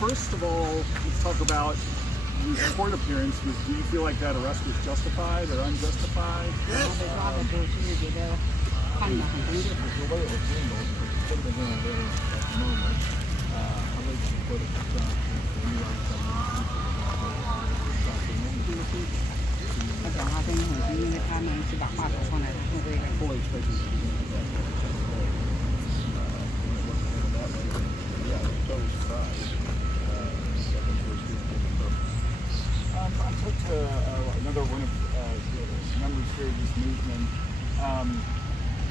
first of all, let's talk about your court appearance. Do you feel like that arrest was justified or unjustified? I talked to another one of the members here of this movement.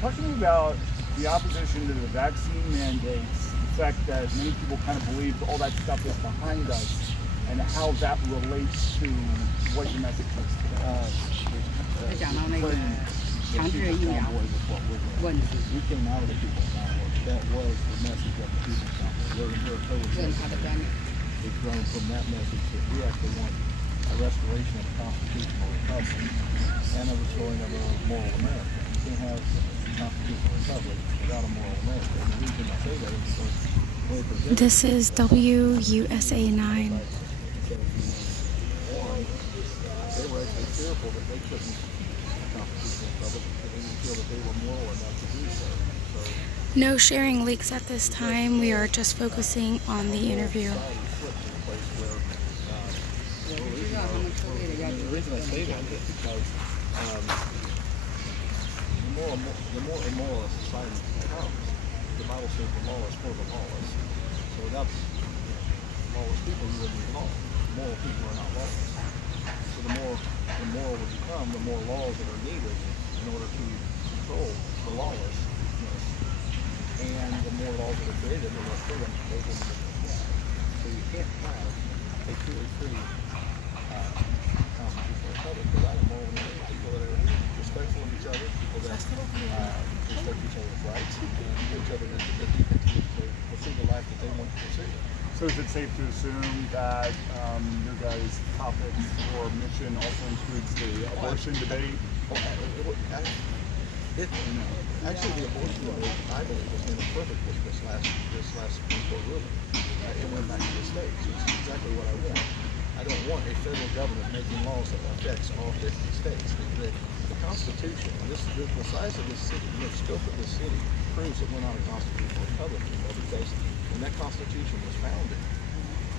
Talk to me about the opposition to the vaccine mandates, the fact that many people kind of believe all that stuff is behind us, and how that relates to what your message is today. We came out of the people power. That was the message of the people power. It's grown from that message that we actually want a restoration of the constitutional republic and a restoring of a moral America. You can't have a constitutional republic without a moral America. And the reason I say that is because this is WUSA9. They were actually fearful that they couldn't constitutional republic because they didn't feel that they were moral enough to do so. No sharing leaks at this time. We are just focusing on the interview. The reason I say that is because the more immoral a society becomes, the Bible says the law is for the lawless. So without lawless people, you wouldn't need law. Moral people are not lawless. So the more immoral we become, the more laws that are needed in order to control the lawlessness. And the more laws that are created, the less freedom they will be. So you can't have a truly free constitutional republic without a moral America. People that are respectful of each other, people that respect each other's rights, and give each other the decency to pursue the life that they want to pursue. So is it safe to assume that your guys' topics or mission also includes the abortion debate? Actually, the abortion debate, I believe, was made perfect with this last Supreme Court ruling. It went back to the states, which is exactly what I want. I don't want a federal government making laws that affects all 50 states. The Constitution, the size of this city, the scope of this city proves that we're not a constitutional republic anymore, because when that Constitution was founded,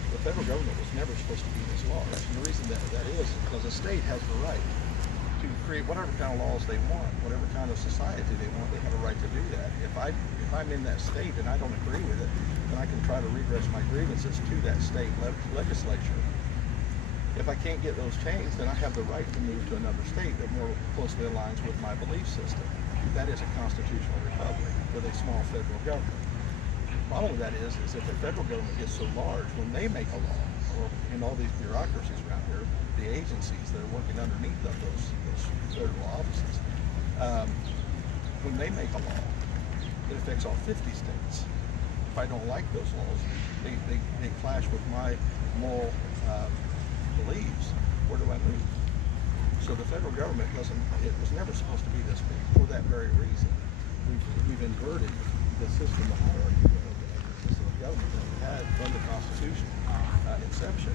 the federal government was never supposed to be this large. And the reason that is because a state has the right to create whatever kind of laws they want, whatever kind of society they want. They have a right to do that. If I'm in that state and I don't agree with it, then I can try to redress my grievances to that state legislature. If I can't get those changed, then I have the right to move to another state that more closely aligns with my belief system. That is a constitutional republic with a small federal government. The problem with that is if the federal government gets so large, when they make a law, or in all these bureaucracies around here, the agencies that are working underneath of those federal offices, when they make a law, it affects all 50 states. If I don't like those laws, they clash with my moral beliefs. Where do I move? So the federal government it was never supposed to be this big for that very reason. We've inverted the system of hierarchy of government that we had from the Constitution inception.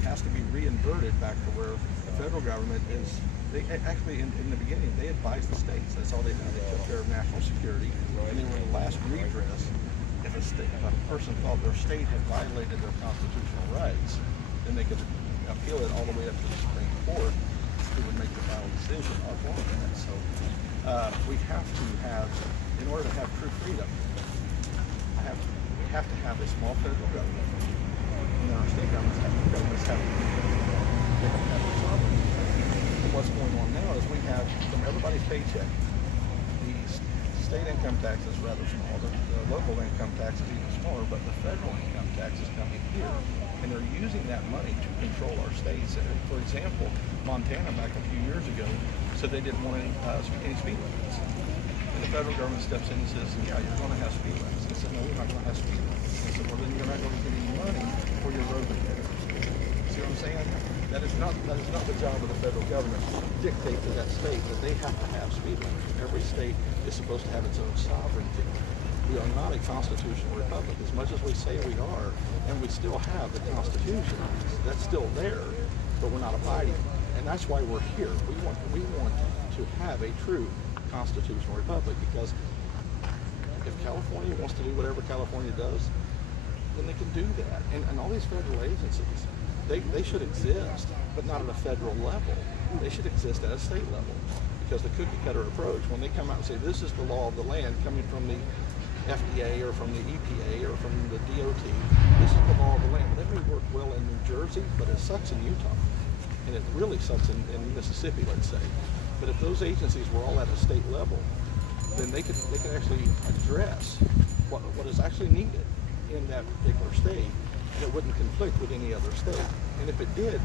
It has to be reinverted back to where the federal government is. They actually, in the beginning, they advised the states. That's all they did. They took care of national security, and they were the last redress. If a person thought their state had violated their constitutional rights, then they could appeal it all the way up to the Supreme Court, who would make the final decision on that. So we have to have, in order to have true freedom, we have to have a small federal government. And our state governments have to have sovereignty. What's going on now is we have, from everybody's paycheck, the state income tax is rather small, the local income tax is even smaller, but the federal income tax is coming here. And they're using that money to control our states. For example, Montana back a few years ago said they didn't want any speed limits. And the federal government steps in and says, yeah, you're going to have speed limits. They said, no, we're not going to have speed limits. They said, well, then you're not going to get any money for your road repairs. See what I'm saying? That is not the job of the federal government to dictate to that state that they have to have speed limits. Every state is supposed to have its own sovereignty. We We are not a constitutional republic, as much as we say we are, and we still have the Constitution. That's still there, but we're not abiding. And that's why we're here. We want to have a true constitutional republic, because if California wants to do whatever California does, then they can do that. And all these federal agencies, they should exist, but not at a federal level. They should exist at a state level, because the cookie cutter approach, when they come out and say this is the law of the land coming from the FDA or from the EPA or from the DOT, this is the law of the land. Well, that may work well in New Jersey, but it sucks in Utah, and it really sucks in Mississippi, let's say. But if those agencies were all at a state level, then they could actually address what is actually needed in that particular state, and it wouldn't conflict with any other state. And if it did,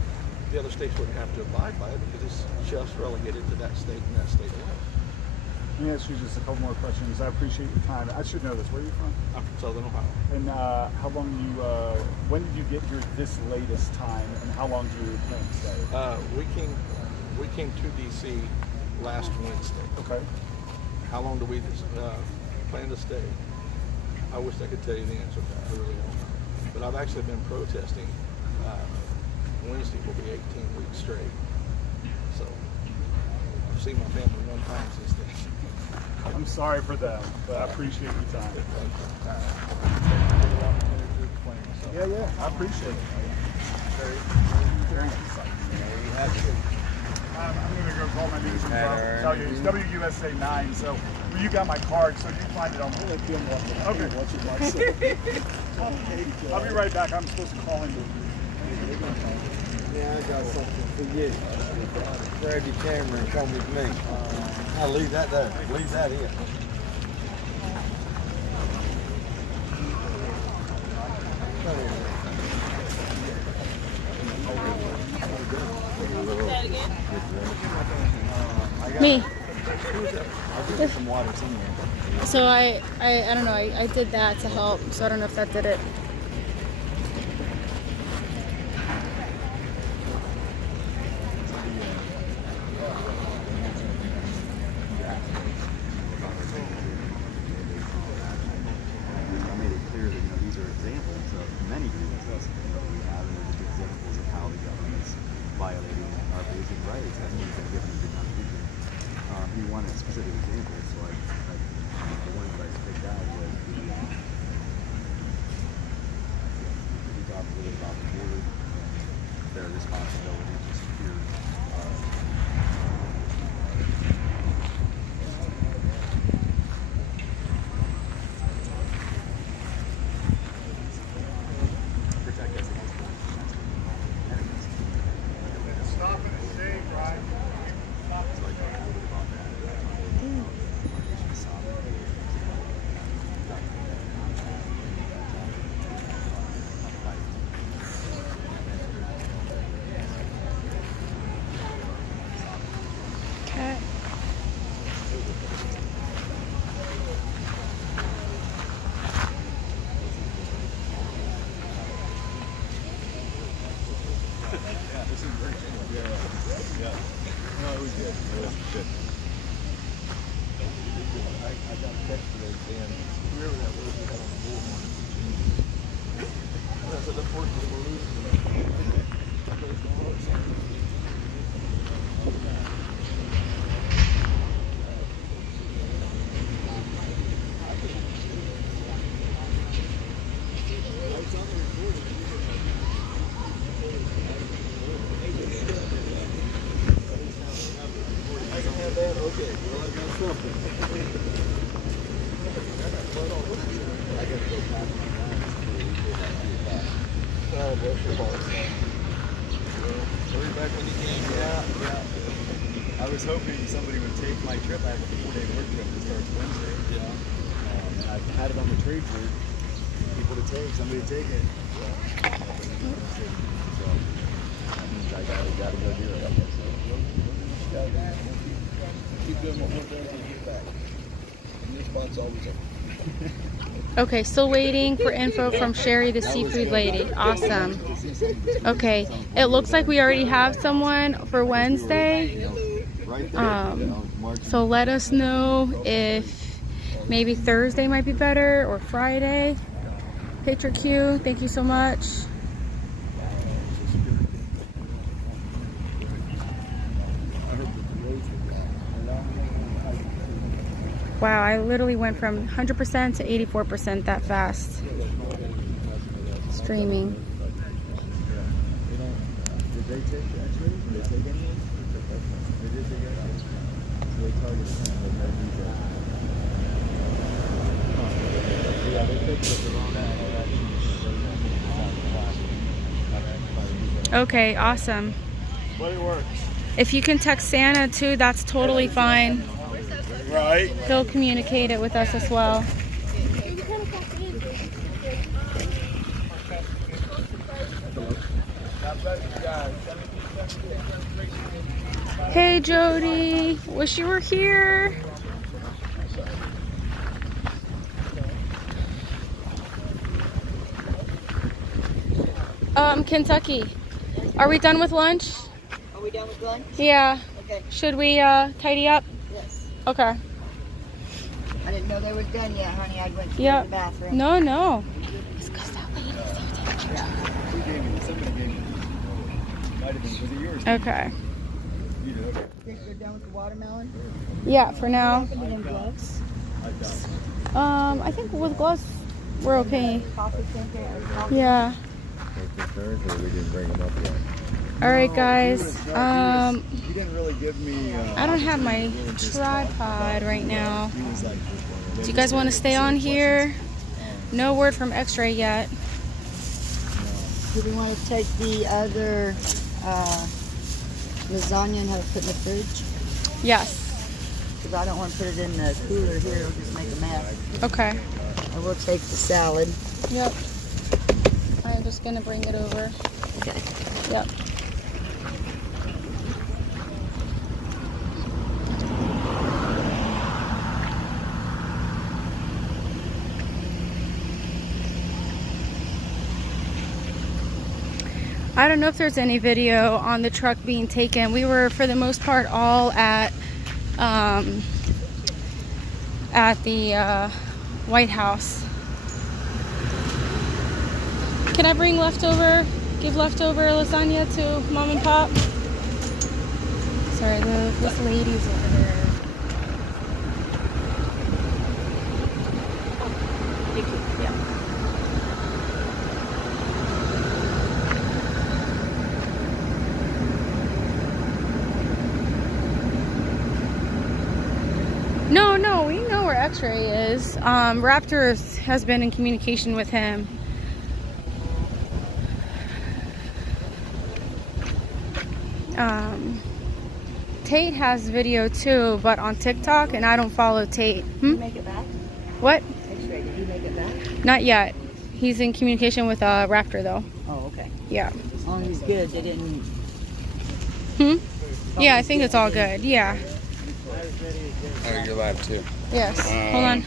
the other states wouldn't have to abide by it, because it's just relegated to that state and that state alone. Let me ask you just a couple more questions. I appreciate your time. I should know this. Where are you from? I'm from Southern Ohio. And how long when did you get this latest time, and how long do you plan to stay? We came to DC last Wednesday. Okay. How long do we plan to stay? I wish I could tell you the answer to that. I really don't know. But I've actually been protesting. Wednesday will be 18 weeks straight. So I've seen my family one time since then. I'm sorry for that, but I appreciate your time. Yeah, I appreciate it. Very insightful. I'm going to go call my news and tell you it's WUSA9. So you got my card, so you find it on. Okay. I'll be right back. I'm supposed to call him. Yeah, I got something for you. Grab your camera and come with me. I'll leave that there. Leave that in. Me. I'll give you some water somewhere. So I don't know. I did that to help. So I don't know if that did it. Violating our basic rights as we've been given in the Constitution. He wanted specific examples, so the one that I picked out was we talked a little bit about the board, their responsibility to secure protect us against enemies. Stop in the stage, right? So I talked a little bit about that. Okay. This is great. Yeah. No, it was good. It was good. I got a text today saying whoever that was we had on the bullhorn. I said, unfortunately, we're losing. I can have that? Okay. Well, I got something. I got to go past my lines Oh, bless your heart. Well, hurry back when you can. Yeah. I was hoping somebody would take my trip. I have a 4-day work trip that starts Wednesday. Yeah. And I've had it on the trade for people to take, somebody to take it. So that means I gotta go do it. Keep doing what we're doing until you get back. And your spot's always open. Okay, still waiting for info from Sherry, the seafood lady. Awesome. Okay, it looks like we already have someone for Wednesday. So let us know if Maybe Thursday might be better, or Friday. Picture queue, thank you so much. Wow, I literally went from 100% to 84% that fast. Streaming. Did they take the X-rays? Did they take anyone? They did take X-rays. So they targeted him, but they need that. Yeah, they took the wrong guy. Okay, awesome. But it works. If you can text Santa too, that's totally fine. Right. He'll communicate it with us as well. Hey Jody, wish you were here. Kentucky. Are we done with lunch? Are we done with lunch? Yeah. Okay. Should we tidy up? Yes. Okay. I didn't know they was done yet, honey. I went to Yep. the bathroom. No. Somebody gave me. Might have been. Was it yours? Okay. You did, okay. Think they're done with the watermelon? Yeah, for now. Put it in gloves. I think with gloves we're okay. Coffee drinker or coffee. Yeah. Thursday, we didn't bring them up yet. All right, guys. He didn't really give me. I don't have my tripod right now. Do you guys want to stay on here? No word from X-ray yet. Do we want to take the other lasagna and have it put in the fridge? Yes. Because I don't want to put it in the cooler here. It'll just make a mess. Okay. I will take the salad. Yep. I'm just gonna bring it over. Okay. Yep. I don't know if there's any video on the truck being taken. We were, for the most part, all at the White House. Can I bring give leftover lasagna to Mom and Pop? Sorry, this lady's over there. Thank you. Yeah. No, we know where X-ray is. Raptors has been in communication with him. Tate has video too, but on TikTok, and I don't follow Tate. Did you make it back? What? X-ray, did you make it back? Not yet. He's in communication with Raptor though. Oh, okay. Yeah. As long as he's good, they didn't... Yeah, I think it's all good. Yeah. Oh, you're live too. Yes. Hold on.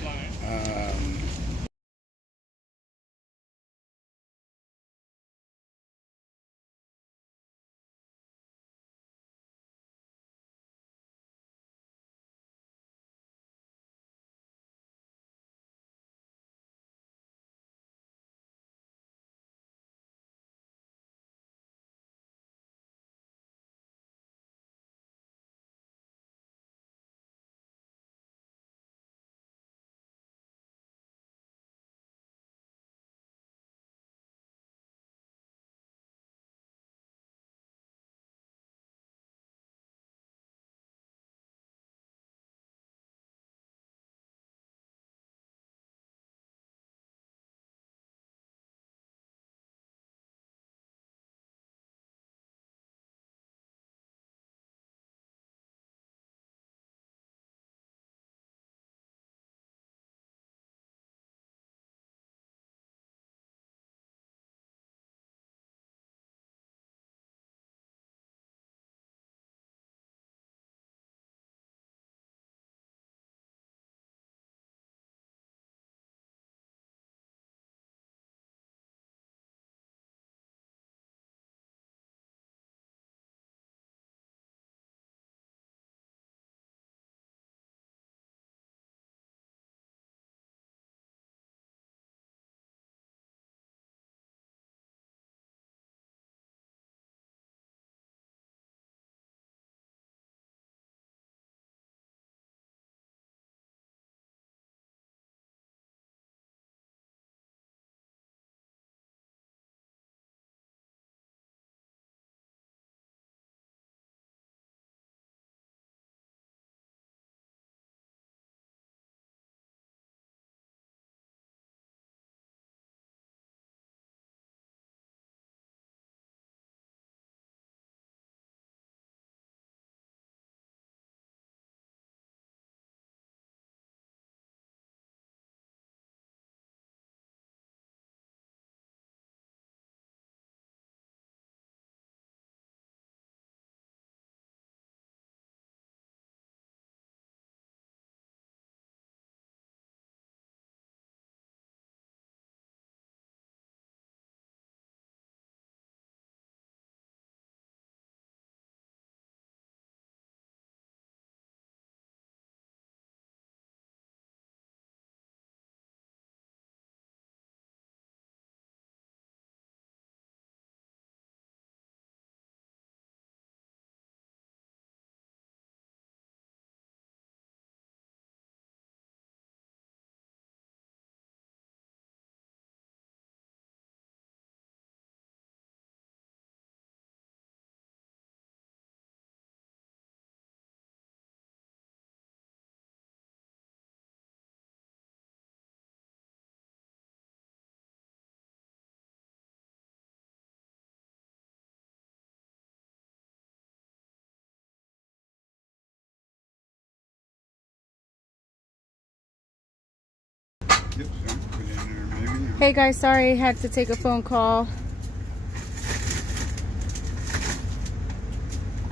Hey guys, sorry I had to take a phone call.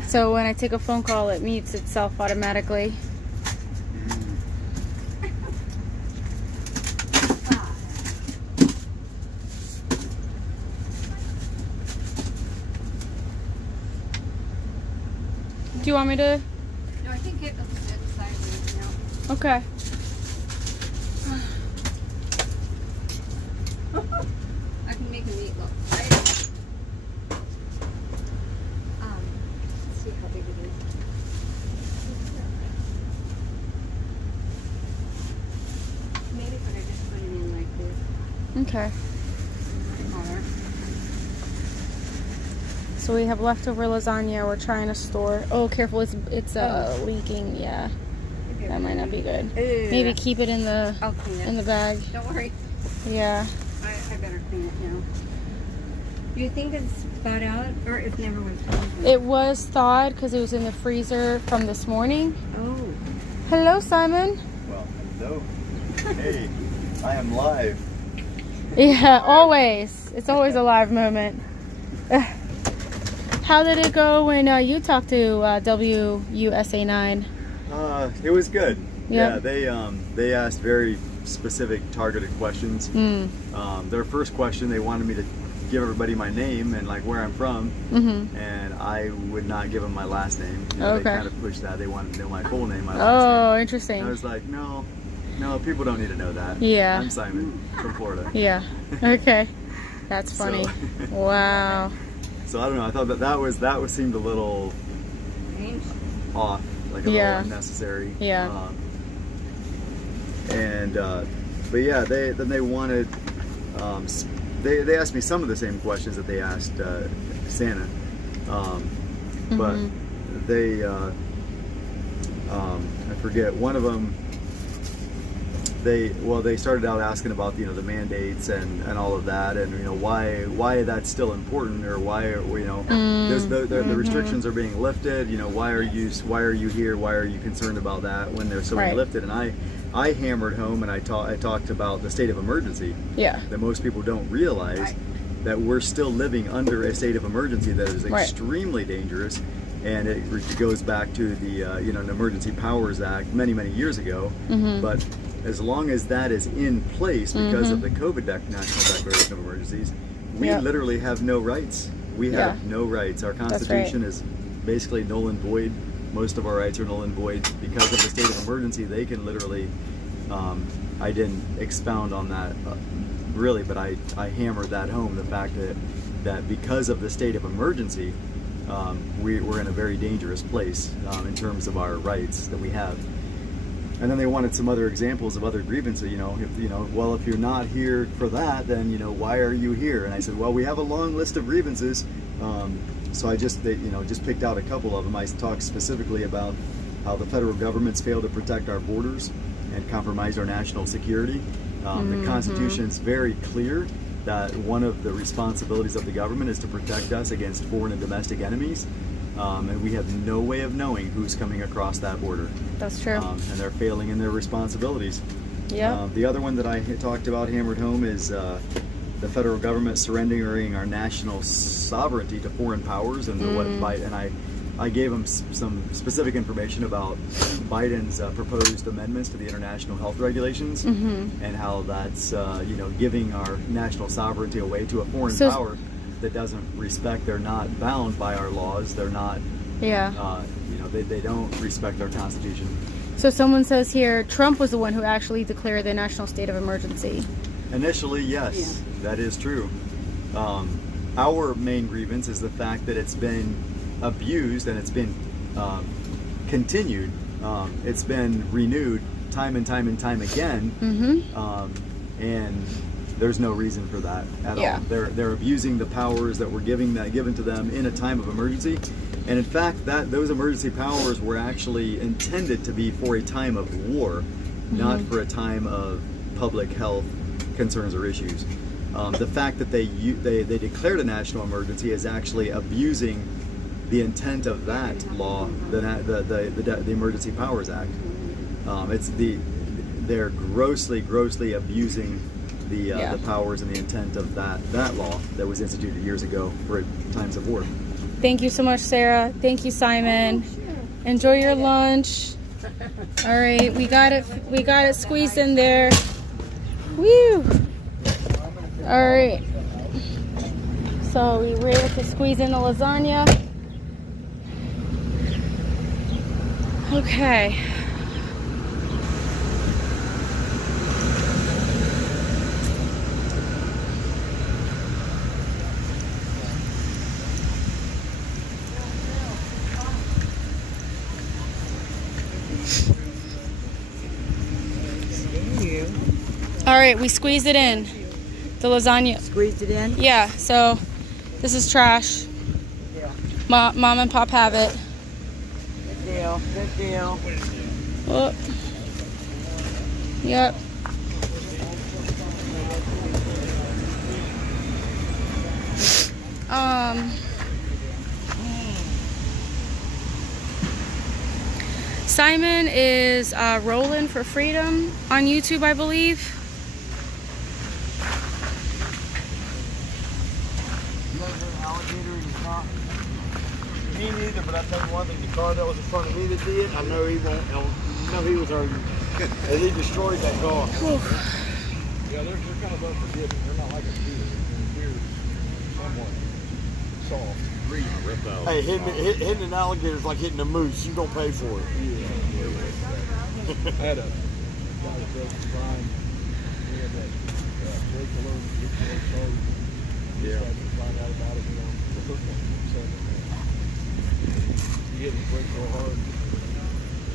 So when I take a phone call, it mutes itself automatically. Do you want me to? No, I think it sideways now. Okay. I can make a meatloaf, right? Let's see how big it is. Maybe if I just put it in like this. Okay. Smaller. So we have leftover lasagna. We're trying to store. Oh, careful! It's leaking. Yeah, that might not be good. Ew. Maybe keep it in the I'll clean it. in the bag. Don't worry. Yeah. I better clean it now. Do you think it's thawed out, or it never was thawed? It was thawed because it was in the freezer from this morning. Oh. Hello, Simon. Well, hello. Hey, I am live. Yeah, always. It's always a live moment. How did it go when you talked to WUSA9? It was good. Yep. Yeah, they asked very specific, targeted questions. Their first question, they wanted me to give everybody my name and like where I'm from, and I would not give them my last name. You know, Okay. They kind of pushed that. They wanted to know my full name, my last name. Oh, interesting. And I was like, no, people don't need to know that. Yeah. I'm Simon from Florida. Yeah. Okay. That's funny. So- Wow. So I don't know. I thought that seemed a little Strange. off, like a Yeah. little unnecessary. Yeah. But yeah, they wanted. They asked me some of the same questions that they asked Santa, but they I forget one of them. They started out asking about the mandates and all of that, and why that's still important, or why there's the restrictions are being lifted. Why are you here? Why are you concerned about that when they're so Right. lifted? And I hammered home and I talked about the state of emergency. Yeah. That most people don't realize that we're still living under a state of emergency that is Right. extremely dangerous, and it goes back to the an Emergency Powers Act many years ago. But as long as that is in place because of the COVID National Declaration of Emergencies, we Yeah. literally have no rights. We have Yeah. no rights. Our right. Constitution is basically null and void. Most of our rights are null and void because of the state of emergency. They can literally, I didn't expound on that really, but I hammered that home, the fact that because of the state of emergency, we're in a very dangerous place in terms of our rights that we have. And then they wanted some other examples of other grievances. If you're not here for that, then why are you here? And I said, well, we have a long list of grievances. So I just picked out a couple of them. I talked specifically about how the federal government's failed to protect our borders and compromised our national security. The Constitution's very clear that one of the responsibilities of the government is to protect us against foreign and domestic enemies. And we have no way of knowing who's coming across that border. That's true. And they're failing in their responsibilities. Yeah. The other one that I talked about, hammered home, is the federal government surrendering our national sovereignty to foreign powers, and what Biden. I gave them some specific information about Biden's proposed amendments to the international health regulations, and how that's giving our national sovereignty away to a foreign power that doesn't respect. They're not bound by our laws. They're not. Yeah. They don't respect our Constitution. So someone says here, Trump was the one who actually declared the national state of emergency. Initially, yes, that is true. Our main grievance is the fact that it's been abused and it's been continued. It's been renewed time and time again, and there's no reason for that at all. They're abusing the powers that were given to them in a time of emergency, and in fact, those emergency powers were actually intended to be for a time of war, not for a time of public health concerns or issues. The fact that they declared a national emergency is actually abusing the intent of that law, the Emergency Powers Act. They're grossly abusing the powers and the intent of that law that was instituted years ago for times of war. Thank you so much, Sarah. Thank you, Simon. Enjoy your lunch. All right, we got it squeezed in there. Woo! All right. So we were able to squeeze in the lasagna. Okay. All right, we squeezed it in. The lasagna. Squeezed it in? Yeah, so this is trash. Yeah. Mom and Pop have it. Good deal. Good deal. Oh. Yep. Simon is rolling for freedom on YouTube, I believe. Me neither, but I tell you one thing, the car that was in front of me that did, I know he won't, I know he was hurting. And he destroyed that car. Yeah, they're kind of unforgiving. They're not like a deer. Deer is somewhat soft. Hey, hitting an alligator is like hitting a moose. You don't pay for it. I had a guy that drove to Brian. He had that brake alert, started. Yeah. Find out about it, the first one. So, he hit his brake real hard.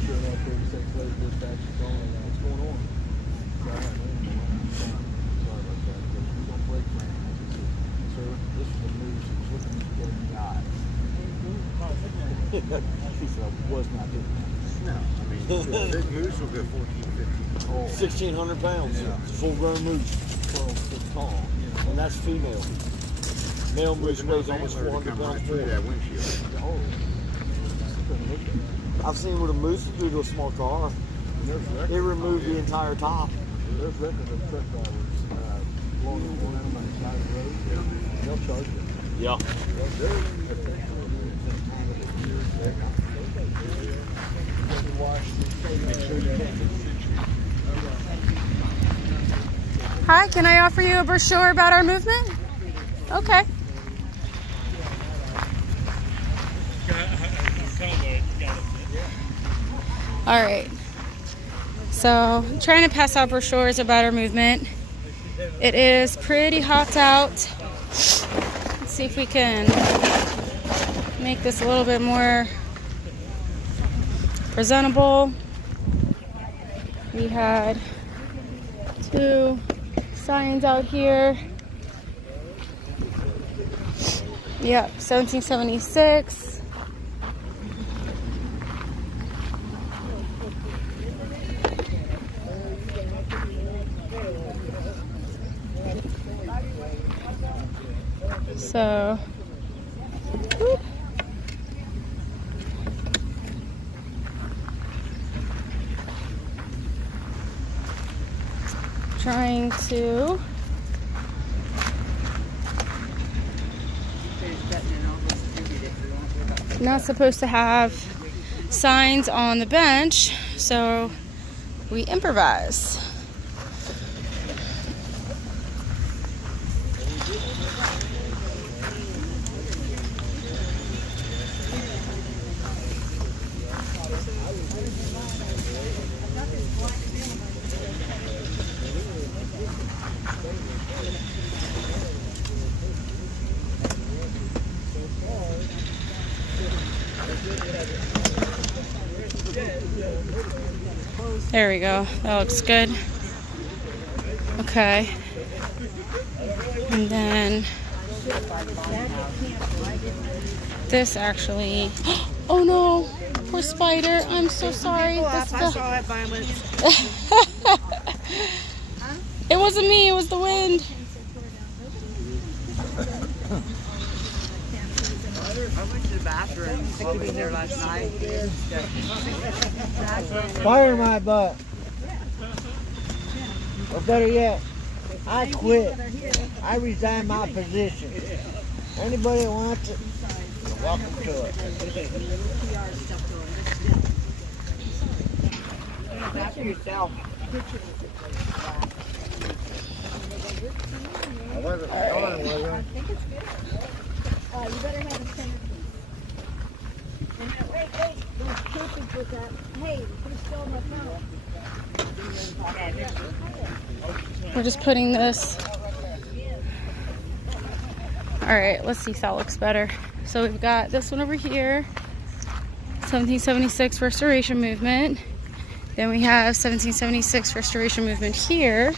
Sure enough, 30 seconds later, dispatch is calling. What's going on? Sorry about that. He goes, we don't brake man. I said, sir, this is a moose. It was looking at you and died. He said, I was not doing that. No, I mean, big moose will go 14, 15. 1,600 pounds. Yeah. It's a full-grown moose. 12 foot tall. And that's female. Male moose weighs almost 400 pounds more. Oh. I've seen what a moose will do to a small car. They remove the entire top. There's records of truck drivers blowing one animal on the side of the road. Yeah. They'll charge you. Yeah. Hi, can I offer you a brochure about our movement? Okay. All right. So, trying to pass out brochures about our movement. It is pretty hot out. Let's see if we can make this a little bit more presentable. We had 2 signs out here. Yep, 1776. So, whoop. Trying to not supposed to have signs on the bench, so we improvise. There we go. That looks good. Okay. And then this actually. Oh no! Poor spider. I'm so sorry. I saw it by It wasn't me. It was the wind. I went to the bathroom while we were there last night. Fire my butt. Or better yet, I quit. I resigned my position. Anybody that wants it, you're welcome to it. Back to yourself. I wasn't going, was I think it's good. You better have a centerpiece. Wait, there's Cupid with that. Hey, who stole my phone? We're just putting this. All right, let's see if that looks better. So we've got this one over here, 1776 Restoration Movement. Then we have 1776 Restoration Movement here.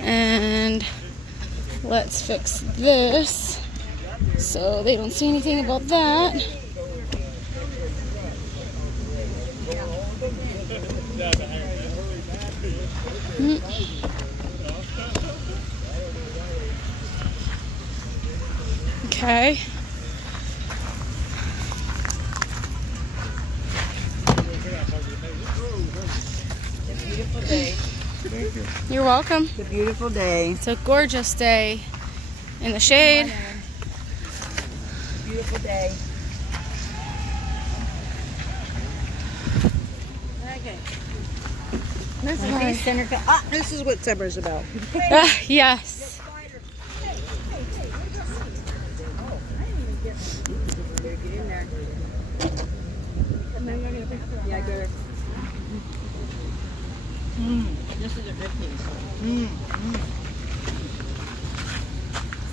And let's fix this so they don't see anything about that. Okay. It's a beautiful day. Thank you. You're welcome. It's a beautiful day. It's a gorgeous day in the shade. Beautiful day. Okay. This is what summer's about. Yes. Better get in there. Yeah, good. This is a good piece.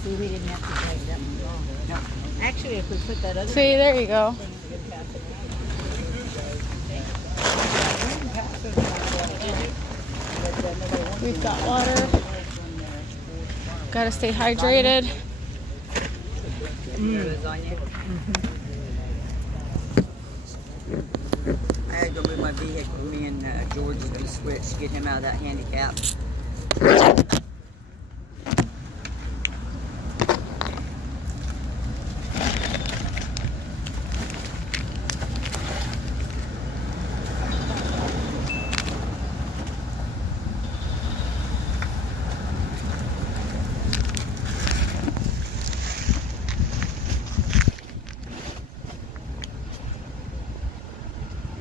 See, we didn't have to take that one long. No. Actually, if we put that other See, there you go. We've got water. Gotta stay hydrated. lasagna. I had to go move my vehicle. Me and George is going to switch, get him out of that handicap.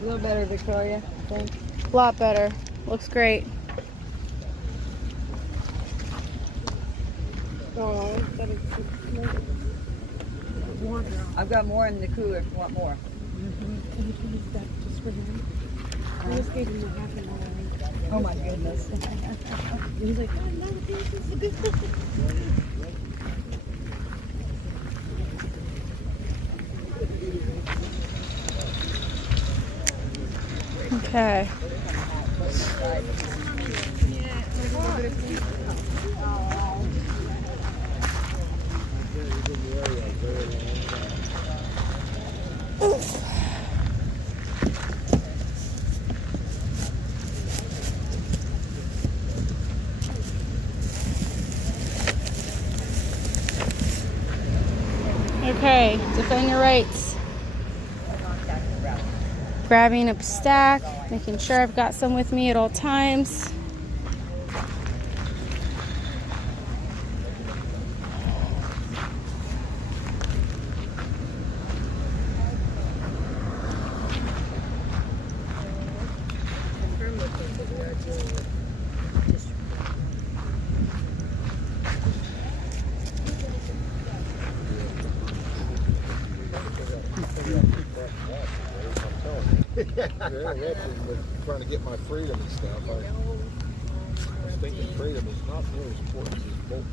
A little better, Victoria, I think. A lot better. Looks great. I've got more in the cooler if you want more. Oh my goodness. He's like, oh, no, this is a good Okay. Okay, defend your rights. Grabbing a stack, making sure I've got some with me at all times. Yeah, with trying to get my freedom and stuff. I was thinking freedom is not nearly as important as voting.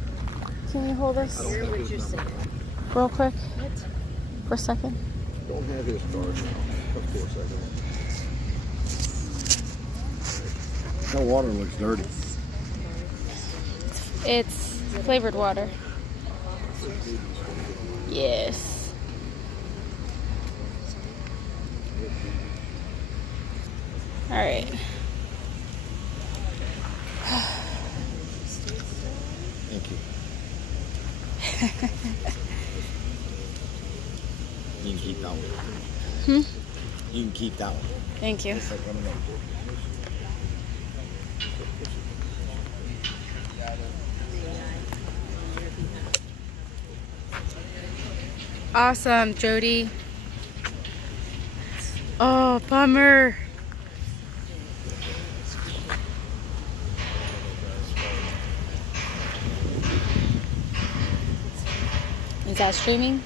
Can you hold this real quick for a second? Don't have his card now. Of course I don't. That water looks dirty. It's flavored water. Yes. All right. Thank you. You can keep that one. You can keep that one. Thank you. Just like one of them. Awesome, Jody. Oh, bummer. Is that streaming?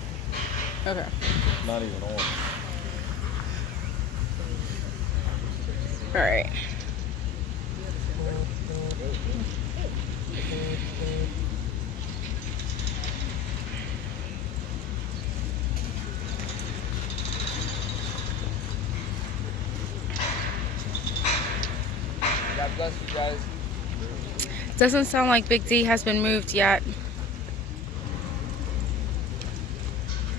Okay. Not even on. All right. God bless you guys. Doesn't sound like Big D has been moved yet.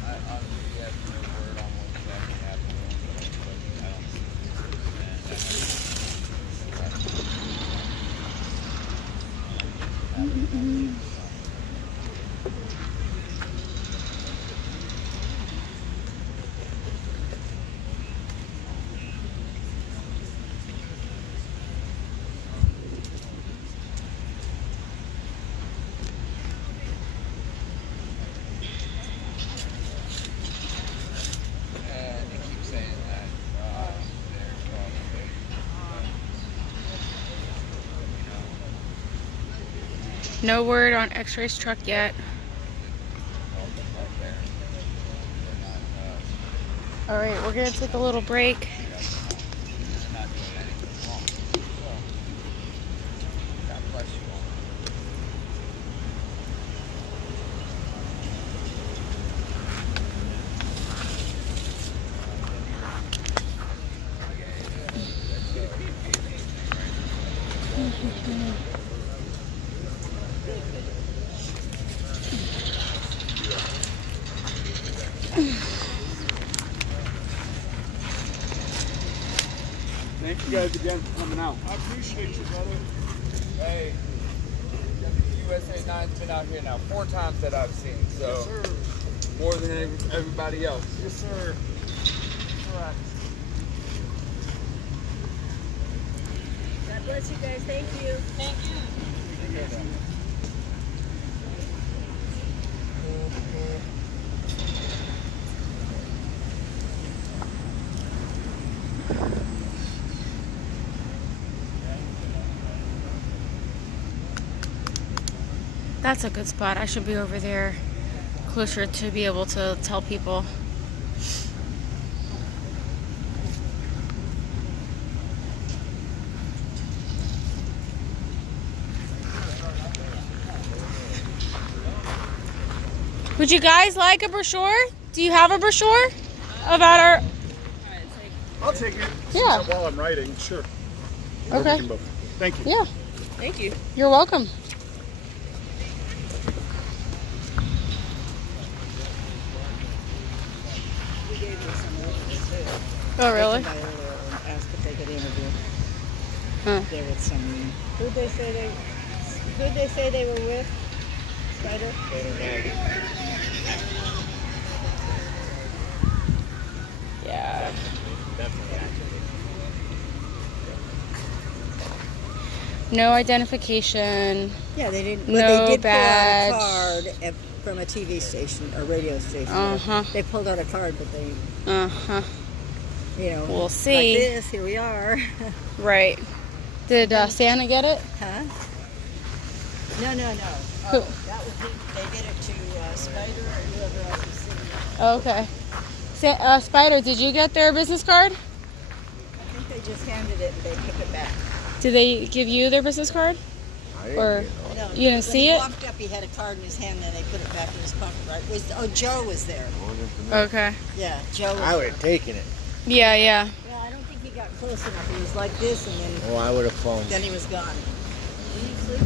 I honestly have no word on what's actually happening. I don't they keep saying that they're probably, No word on X-Ray's truck yet. All right, we're gonna take a little break. God bless you all. Thank you guys again for coming out. I appreciate you, brother. Hey, WUSA9's been out here now 4 times that I've seen, so Yes, sir. more than everybody else. Yes, sir. Correct. God bless you guys. Thank you. Thank you. That's a good spot. I should be over there closer to be able to tell people. Would you guys like a brochure? Do you have a brochure about our... I'll take it. Yeah. While I'm writing, sure. Okay. We can both. Thank you. Yeah. Thank you. You're welcome. We gave them some orders too. Oh, really? They came by earlier and asked if they could interview. Huh. There was some. Who'd they say they were with? Spider? Yeah. No identification. Yeah, they didn't. But No they did badge. pull out a card from a TV station, a radio station. Uh-huh. They pulled out a card, but they, Uh-huh. you know. We'll see. Like this, here we are. Right. Did Santa get it? Huh? No. Who? Oh, that was they did it to Spider or whoever else was sitting there. Oh, okay. Spider, did you get their business card? I think they just handed it and they took it back. Did they give you their business card? Or No, you didn't when see he it? walked up, he had a card in his hand, and then they put it back in his pocket. Right? Joe was there. Okay. Yeah, Joe was I would there. have taken it. Yeah, yeah. Yeah, I don't think he got close enough. He was like this, and then Oh, I would have phoned. then he was gone. Did you sleep?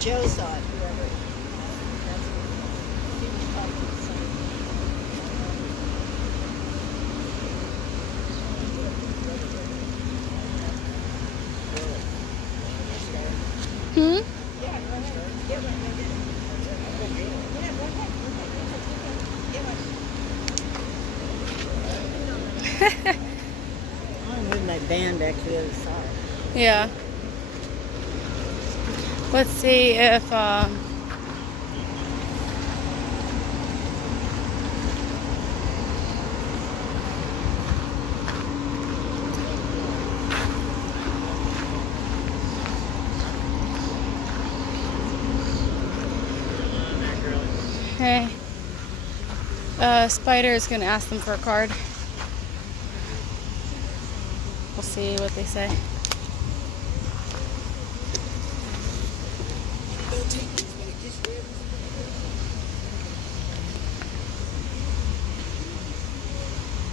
Joe saw it, whoever. That's what he was talking to Hmm? Yeah, go ahead. Get one. Yeah, go ahead. I'm with my band back to the other side. Yeah. Let's see if hey, Spider is gonna ask them for a card. We'll see what they say.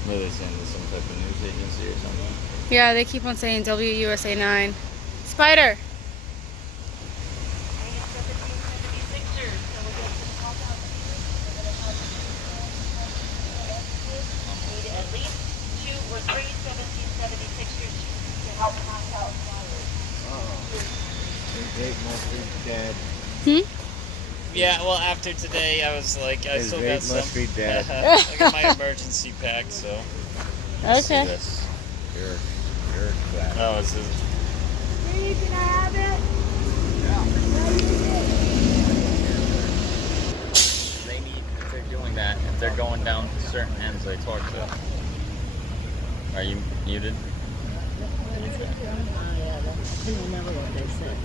What are they saying? This some type of news agency or something? Yeah, they keep on saying WUSA9. Spider. At least 2 or 3 1776ers to help knock out Jake must be dead. Hmm? Yeah, well, after today, I was like, I still got some. must be dead. I got my emergency pack, so. Let's see Okay. this. Eric back. Oh, it's this. Can I have it? They need, if they're doing that, if they're going down to certain ends, I talk to them. Are you muted? Oh, yeah, I couldn't remember what they said.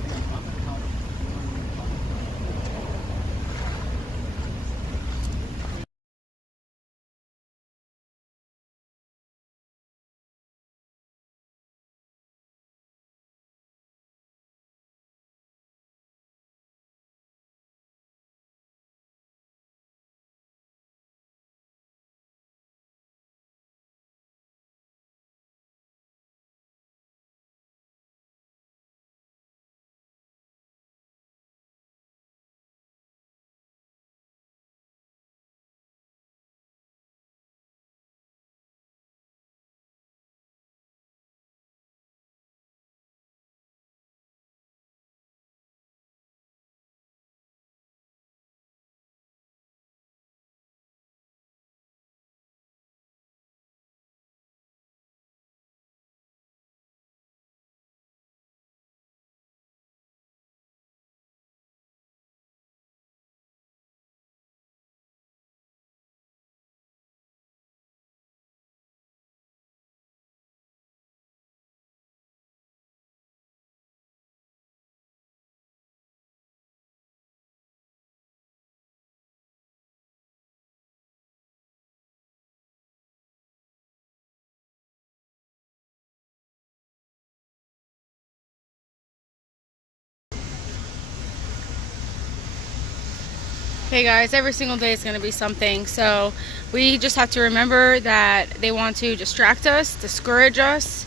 Hey guys, every single day is going to be something. So we just have to remember that they want to distract us, discourage us,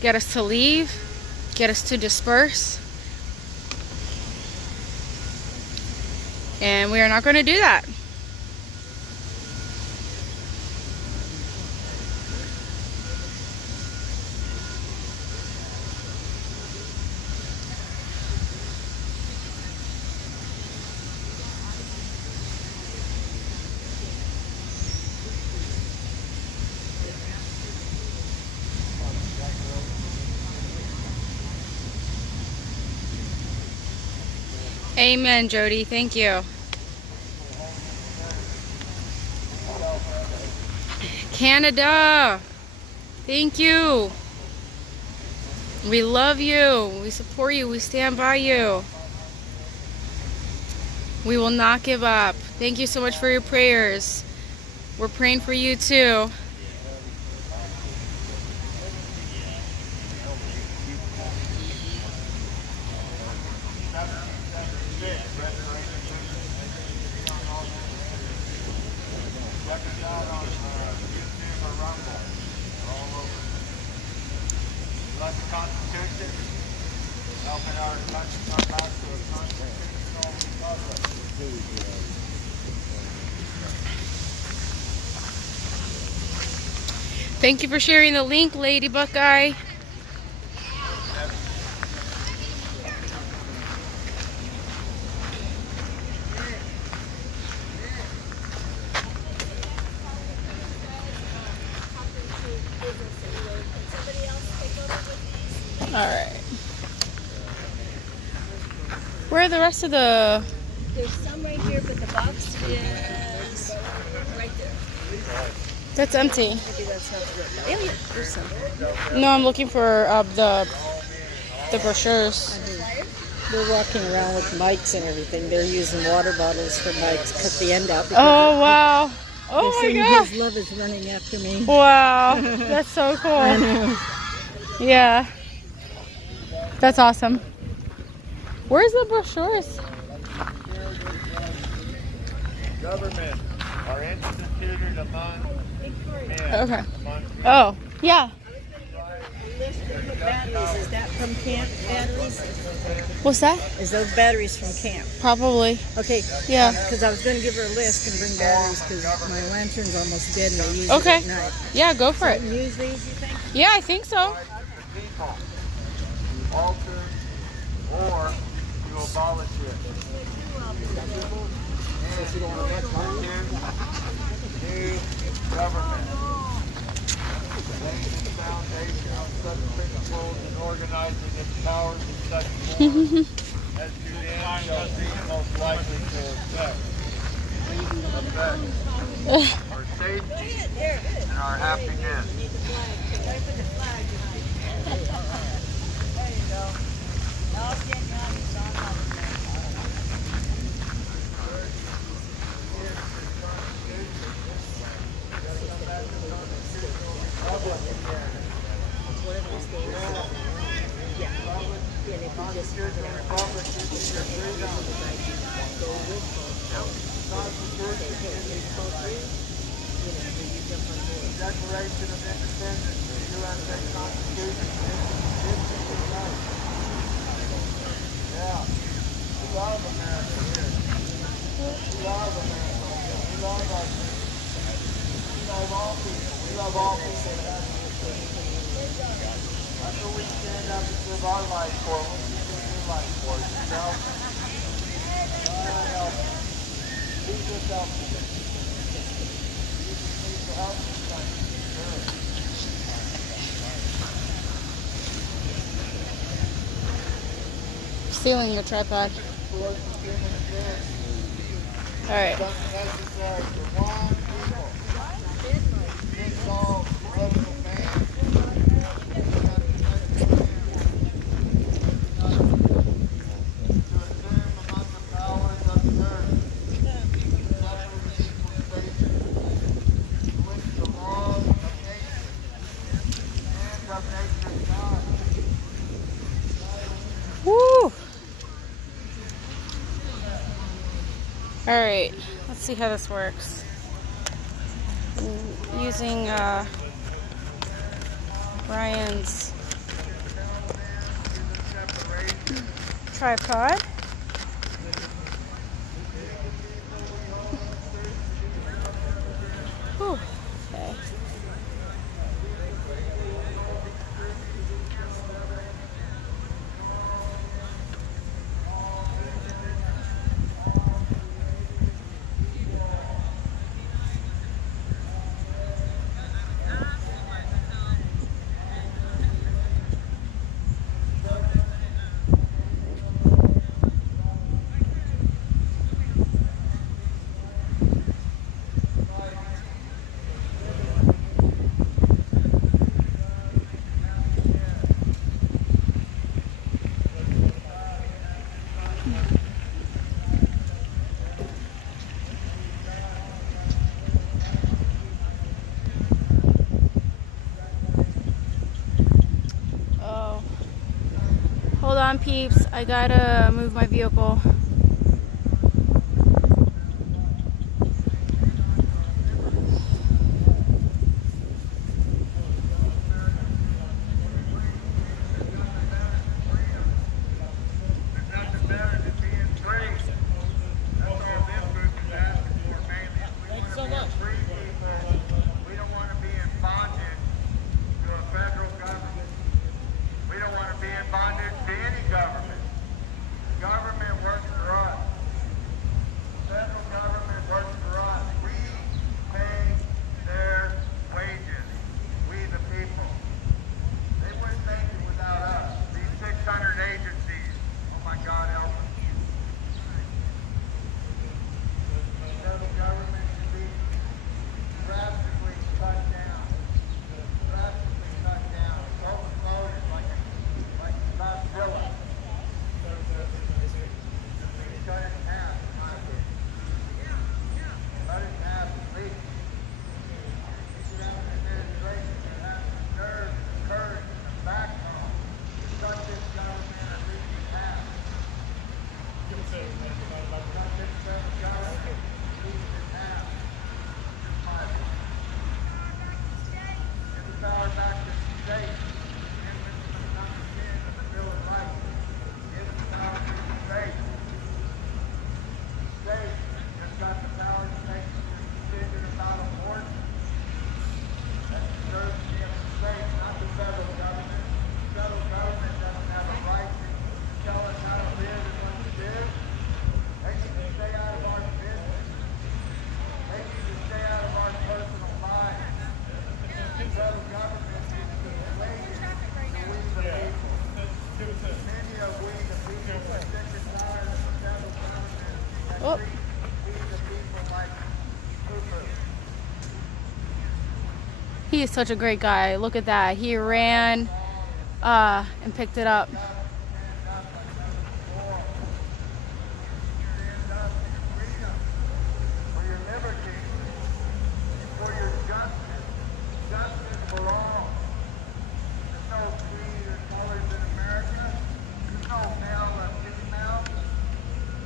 get us to leave, get us to disperse. And we are not going to do that. Amen, Jody. Thank you. Canada. Thank you. We love you. We support you. We stand by you. We will not give up. Thank you so much for your prayers. We're praying for you too. Thank you for sharing the link, Lady Buckeye. are the rest of the... There's some right here, but the box is right there. That's empty. Maybe that's not good. Oh yeah, there's some. No, I'm looking for the brochures. They're walking around with mics and everything. They're using water bottles for mics. Cut the end out. Oh, wow. Oh, my God. His love is running after me. Wow. That's so cool. I know. Yeah. That's awesome. Where's the brochures? Government are instituted among men. Okay. Oh, yeah. Batteries, is that from camp batteries? What's that? Is those batteries from camp? Probably. Okay. Yeah. Because I was going to give her a list and bring batteries because my lantern's almost dead and I use Okay. it at night. Yeah, go for it. Can you use these, you think? Yeah, I think so. People. Alter or you abolish it. New government. Laying the foundation on such principles and organizing its powers in such form as to the end shall be most likely to affect our safety and our happiness. Declaration of Independence, the USA Constitution, yeah, we love America here. We love America. We love our people. We love all people. We love all people that have that's what we stand up and live our life for. What do you live your life for? Yourself? God help you. Who's this help you? You need to help you. Stealing your tripod. All right. Woo! All right, let's see how this works. I'm using Ryan's tripod. Whew. Okay. Hold on, peeps. I gotta move my vehicle. Government works He is such a great guy. Look at that. He ran and picked it up. For your liberty, for your justice. Justice for all. There's no creed or colors in America. There's no male or female.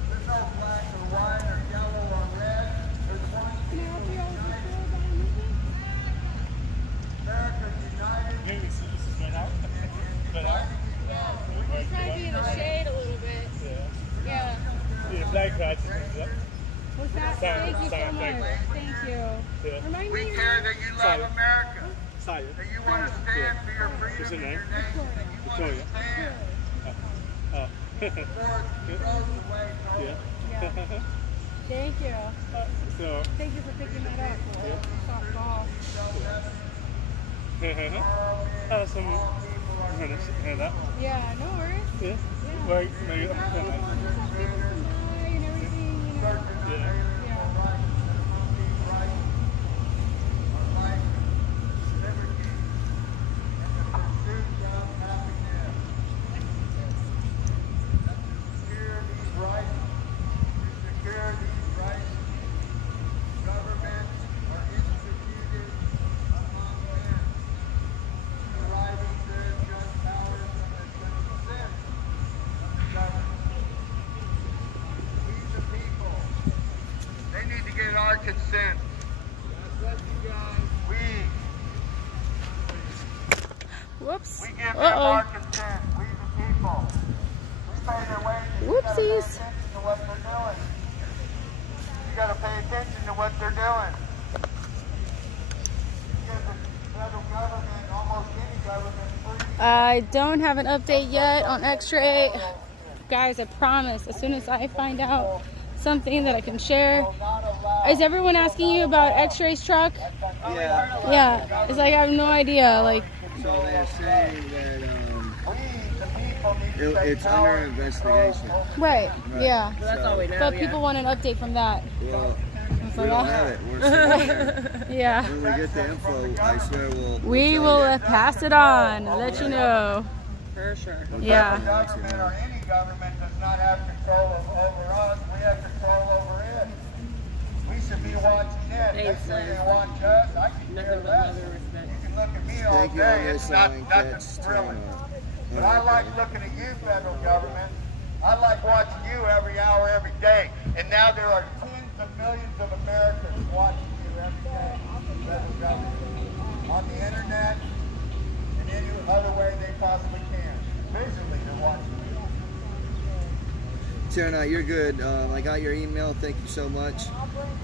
There's no black or white or yellow or red. There's one people united. America united. We're trying to be in the shade a little bit. Yeah. What's that? Thank you so much. Thank you. Remind We me care that you love America. That you want to stand for your freedom and your nation. That you want to stand for the way. Thank you. Thank you for picking that up. Soft ball. Yeah, no worries. Yeah. Right. And everything, you know. Our consent. Whoops. We give them our consent. We the people. We pay their wages. Whoopsies. You gotta pay attention to what they're doing. You gotta pay attention to what they're doing. Because the federal government, almost any government, I don't have an update yet on X-ray. Guys, I promise, as soon as I find out something that I can share. Is everyone asking you about X-ray's truck? Yeah. Yeah. It's like I have no idea. Like. So they're saying that it's under investigation. Right. Yeah. That's all we know. But people want an update from that. Well, we don't have it. We're sitting here. Yeah. When we get the info, I swear we'll We will pass it on. Let you know. For sure. Yeah. government or any government does not have control over us. We have control over it. We should be watching it. They say they watch us. I can care less. You can look at me all Thank you day. on It's this nothing catch thrilling. turn. But I like looking at you, federal government. I like watching you every hour, every day. And now there are tens of millions of Americans watching you every day, federal government. On the internet, in any other way they possibly can. Visually, they're watching you. Tara, you're good. I got your email. Thank you so much.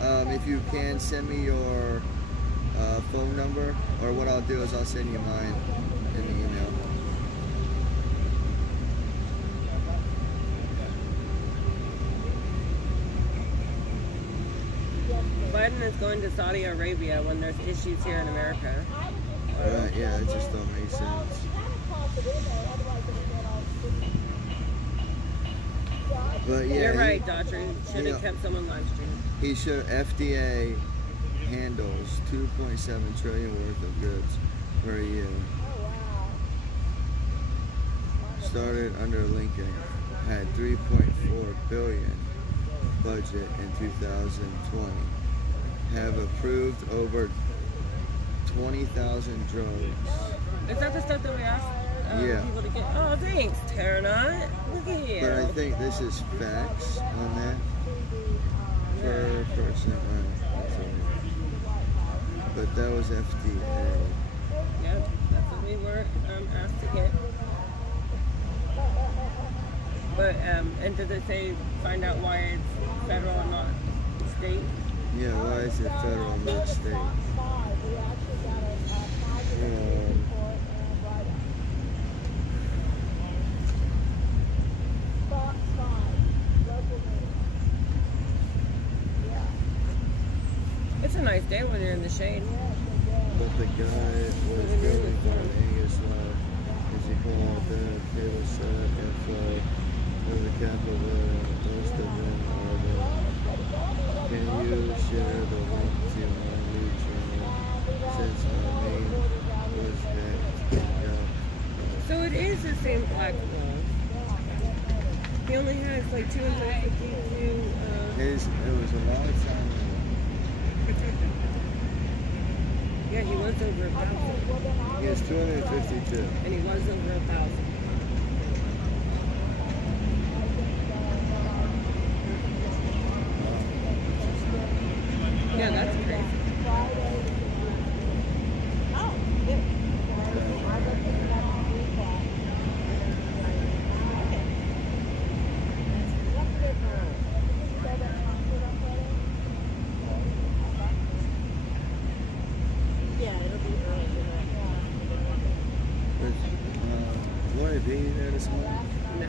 If you can, send me your phone number, or what I'll do is I'll send you mine in the email. Biden is going to Saudi Arabia when there's issues here in America. Yeah, it just don't make sense. But yeah, You're right, Dodger. Should have kept someone live stream. He should. FDA handles 2.7 trillion worth of goods per year. Started under Lincoln, had 3.4 billion budget in 2020. Have approved over 20,000 drugs. Is that the stuff that we asked people to get? Oh, thanks, Tara. Look at you. But I think this is facts on that per person. But that was FDA. Yep, that's what we were asked to get. But and does it say find out why it's federal and not state? Yeah, why is it federal and not state? It's a nice day when you're in the shade. But the guy was going for Angus Love as he called out the fearless info of the capital. Most of them are the Can you share the link to my new channel since my main was hacked? So it is the same black wall. He only has like 252. It was a long time ago. Yeah, he was over 1,000. He has 252. And he was over 1,000. Yeah, that's crazy. Lori B there this morning? No.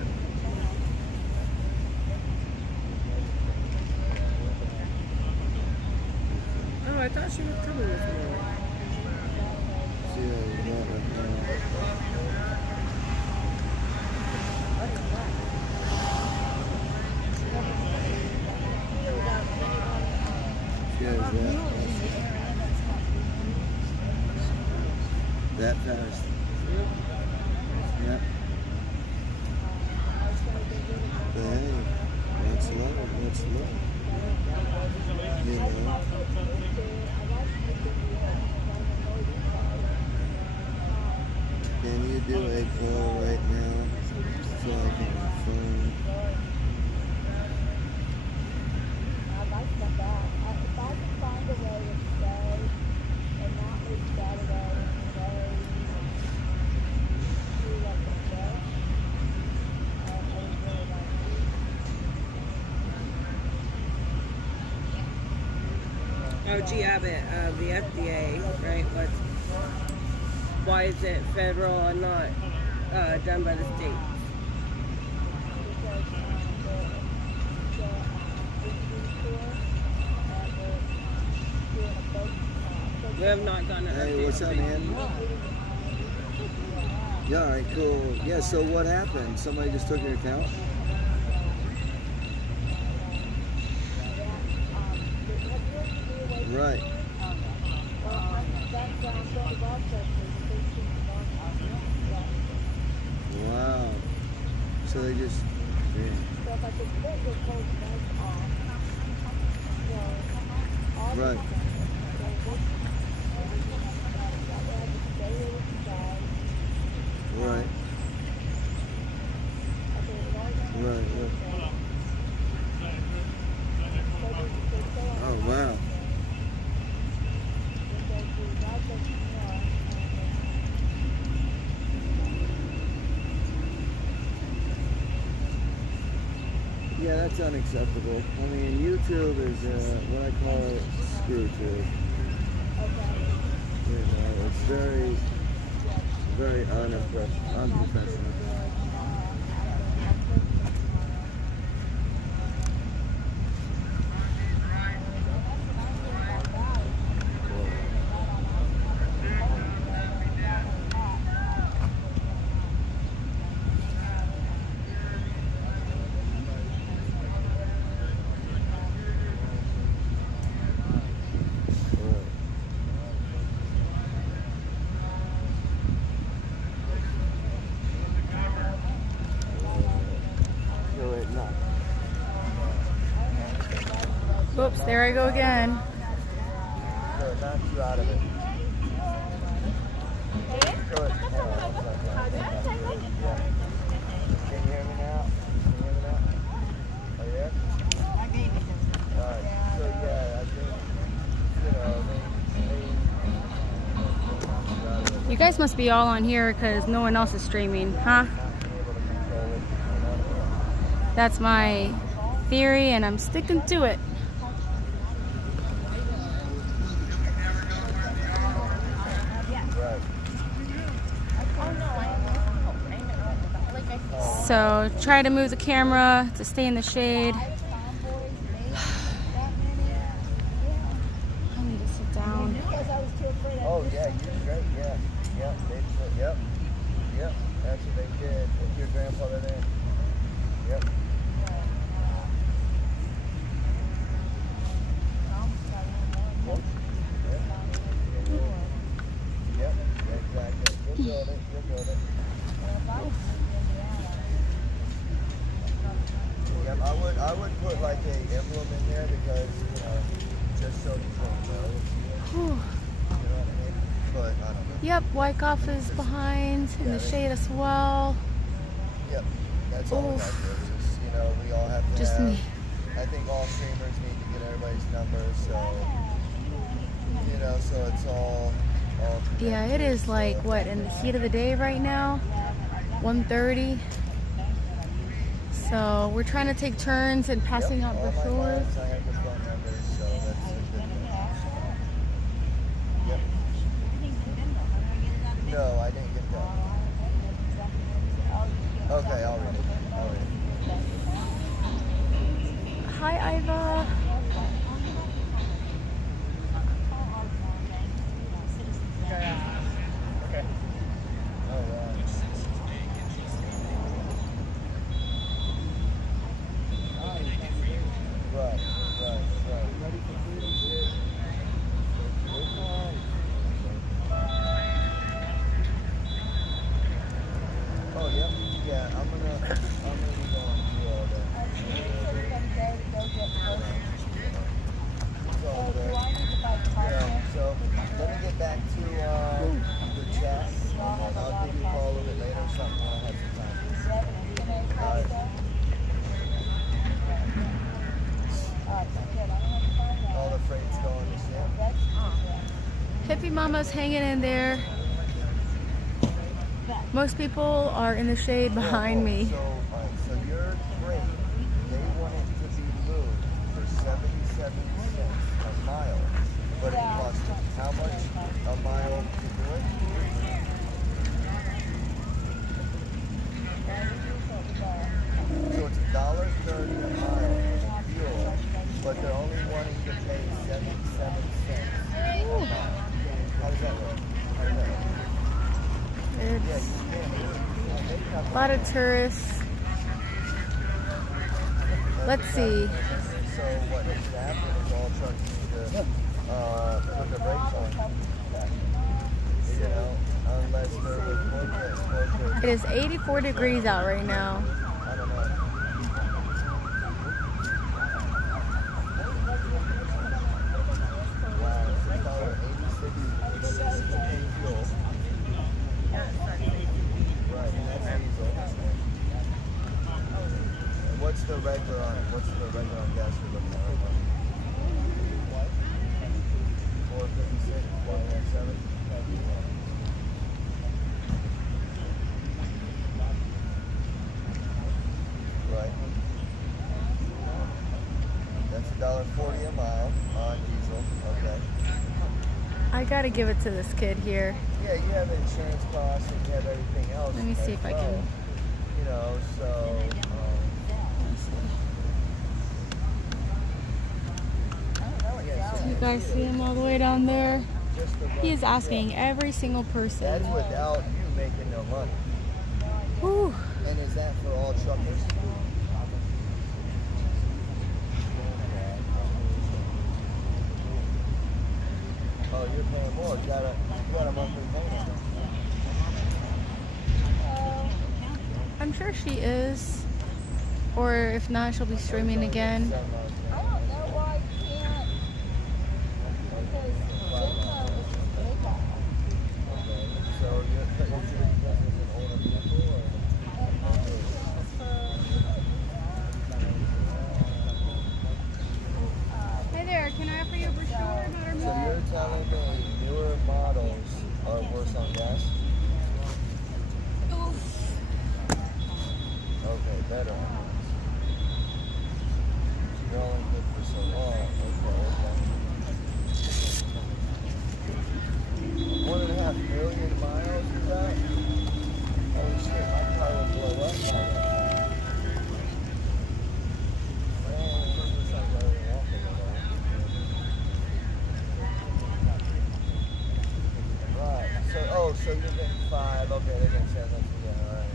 Oh, I thought she was coming this morning. See, not right now. That fast. Yep. But hey, that's love. That's love. You know. Can you do a call right now so I can phone? Oh, gee, Abbott, the FDA, right? Why is it federal and not done by the states? We have not gotten an Hey, what's up, man? Yeah, all right, cool. Yeah, so what happened? Somebody just took your account? Right. Wow. So they just... Yeah. Right. Right. Right. Oh, wow. Yeah, that's unacceptable. I mean, YouTube is what I call it screw tube. You know, it's very, very unprofessional. Whoops, there I go again. Knock you out of it. Can you hear me now? Oh, yeah? Alright, so yeah, I think, You guys must be all on here because no one else is streaming, huh? That's my theory and I'm sticking to it. So try to move the camera to stay in the shade. I need to sit down. oh yeah, you're great, yeah. Yep, yep, that's what they did. Is your grandfather there? Yep. Yep, Wyckoff is behind in the shade as well. Yep, that's all we got to do. Just, you know, we all have to Just have, me. I think all streamers need to get everybody's numbers, so, you know, so it's all Yeah, it is like, what, in the heat of the day right now? 1:30. So we're trying to take turns and passing out brochures. I have the phone numbers, so that's a good thing. Yep. No, I didn't get that. Okay, I'll read it. Hi, Iva. Okay. Oh, wow. Right. Ready for freedom shit. Oh, yep. Yeah, I'm gonna be going through all that. It's all good. Yeah, so let me get back to the chat, and I'll give you a call a little bit later or something when I have some time. All right. All the freight's going to ship. Hippie Mama's hanging in there. Most people are in the shade behind me. So, alright, so your freight, they want it to be moved for 77 cents a mile, but it costs how much a mile to do it? So it's $1.30 a mile for fuel, but they're only wanting to pay 77 cents a mile. How does that work? It's a lot of tourists. Let's see. So what needs to happen is all trucks need to put their brakes on. You know, unless they're with corporate. It is 84 degrees out right now. I don't know. Wow, $6.86 fuel. Right, and that's diesel. And what's the regular on gas you're looking at right now? 456, 417. Right. That's $1.40 a mile on diesel. Okay. I gotta give it to this kid here. Yeah, you have insurance costs and you have everything else. Let me see if I can. You know, so. Do you guys see him all the way down there? He is asking every single person. That's without you making no money. Whew. And is that for all truckers? Oh, you're paying more. You got a monthly payment. I'm sure she is. Or if not, she'll be streaming again. I don't know why you can't. Because Venmo is PayPal. So you're putting your business in older people or? Hey there, can I offer you a brochure about our So you're telling me newer models are worse on gas? Okay, better on gas. You're only good for so long. Okay. 1.5 million miles is that? Holy shit, my car will blow up by that. Right. So you're getting 5. Okay, that makes sense. Alright.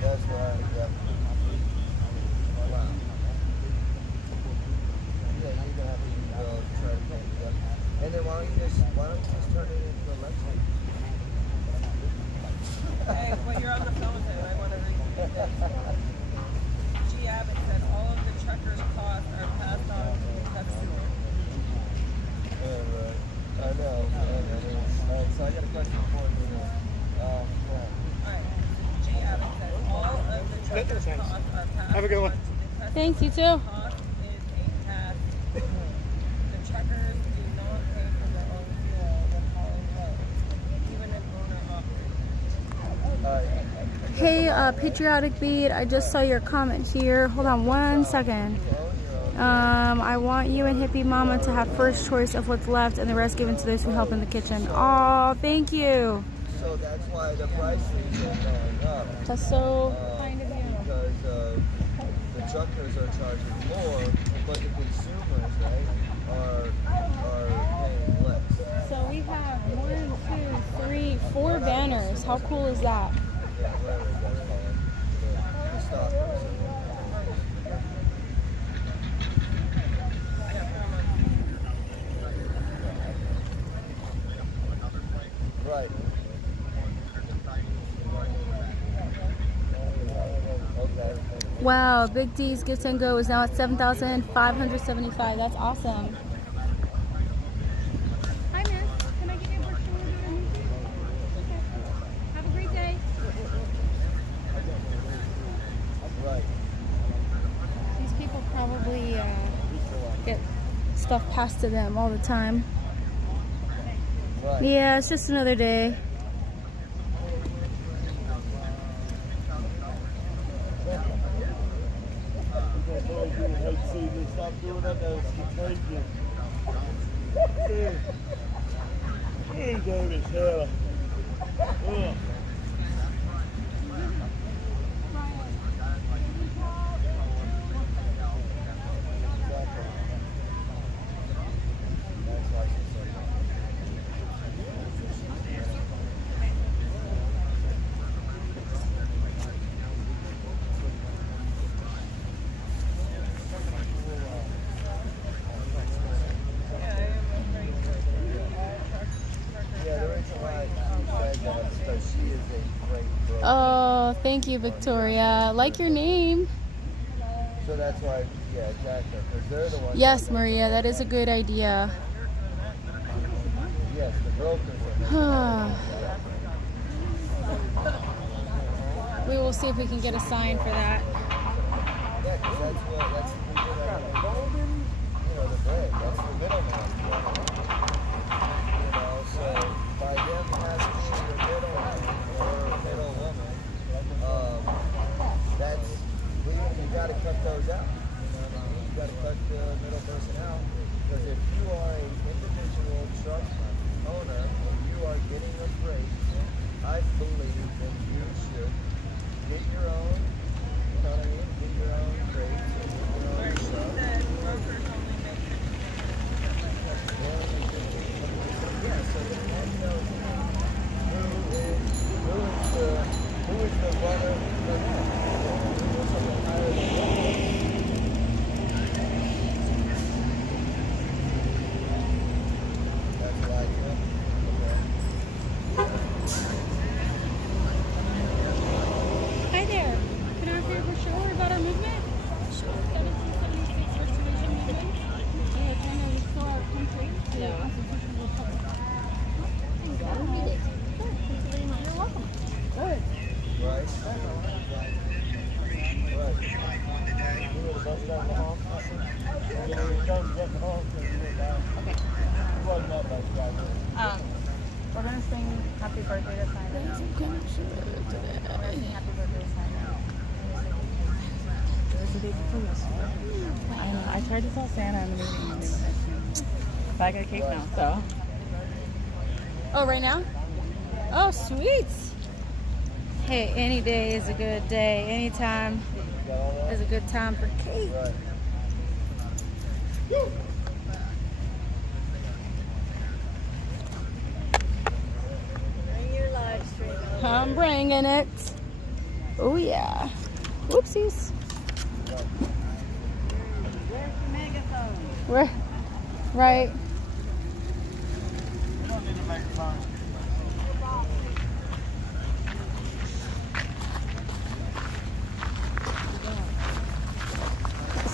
That's right. Yep. Wow. Yeah, you're gonna have to try to pay it up. And then why don't you just turn it into electric? Hey, when you're on the phone with him, I want to read you this. G. Abbott said all of the truckers' costs are passed on to the customer. Yeah, right. I know. So I gotta Have a good one. Thanks, you too. The truckers do not pay for their own fuel when hauling loads, even an owner operated. Hey, Patriotic Beat, I just saw your comment here. Hold on 1 second. I want you and Hippie Mama to have first choice of what's left and the rest given to those who help in the kitchen. Oh, thank you. So that's why the prices are going up. That's so kind of you. Because the truckers are charging more, but the consumers, right, are paying less. So we have 1, 2, 3, 4 banners. How cool is that? Yeah, whatever you guys call it. The stockers. Right. Wow, Big D's Gift and Go is now at 7,575. That's awesome. Hi, man. Can I get your brochure? Okay. Have a great day. Right. These people probably get stuff passed to them all the time. Right. Yeah, it's just another day. Stop doing that. That's crazy. Hey, David, Sarah. Oh, thank you, Victoria. Like your name. So that's why, yeah, exactly. Because they're the ones. Yes, Maria, that is a good idea. Yes, the brokers are. We will see if we can get a sign for that. Yeah, because that's the people that are golden, the bread. That's the middleman. So by them asking the middleman or middle woman, that's, you got to cut those out. You got to cut the middle person out. Because if you are an individual truck owner and you are getting a freight, I believe that you should get your own, get your own freight, get your own truck. Yeah, so the man knows who is the runner, That's what I do. Hi there. Can I have your brochure about our movement? Sure. 1776 First Division movement. Yeah, trying to restore our country to the constitutional republic. Thank God. Read it. Sure. Thank you very much. You're welcome. Good. Right. We're gonna sing Happy Birthday to Simon. Happy Birthday to Simon. I tried to tell Santa in the meeting and they were like, I got a cake now, so. Oh, right now? Oh, sweet. Hey, any day is a good day. Anytime is a good time for cake. Bring your live stream over. I'm bringing it. Oh, yeah. Whoopsies. Where's the megaphone? Where? Right. You don't need a microphone.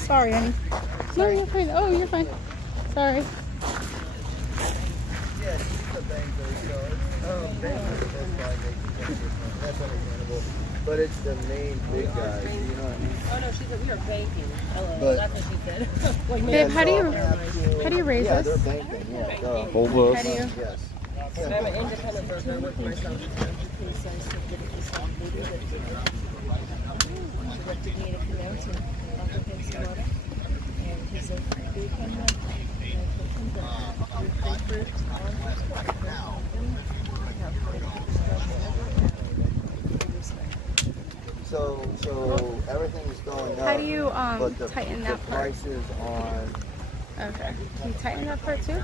Sorry, honey. No, you're fine. Oh, you're fine. Sorry. Yeah, she's a banker, so banker, that's why they can get this one. That's understandable. But but it's the main big guys. You know what I mean? Oh no, she said we are banking. Hello, But- that's what she said. Like, Babe, how do you raise Yeah, this? they're banking. Yeah. duh. Full vote. How do you? Yes. I'm an independent broker with myself. So everything is going up. How do you but the, tighten the that part? prices on. Okay. Can you tighten that part too?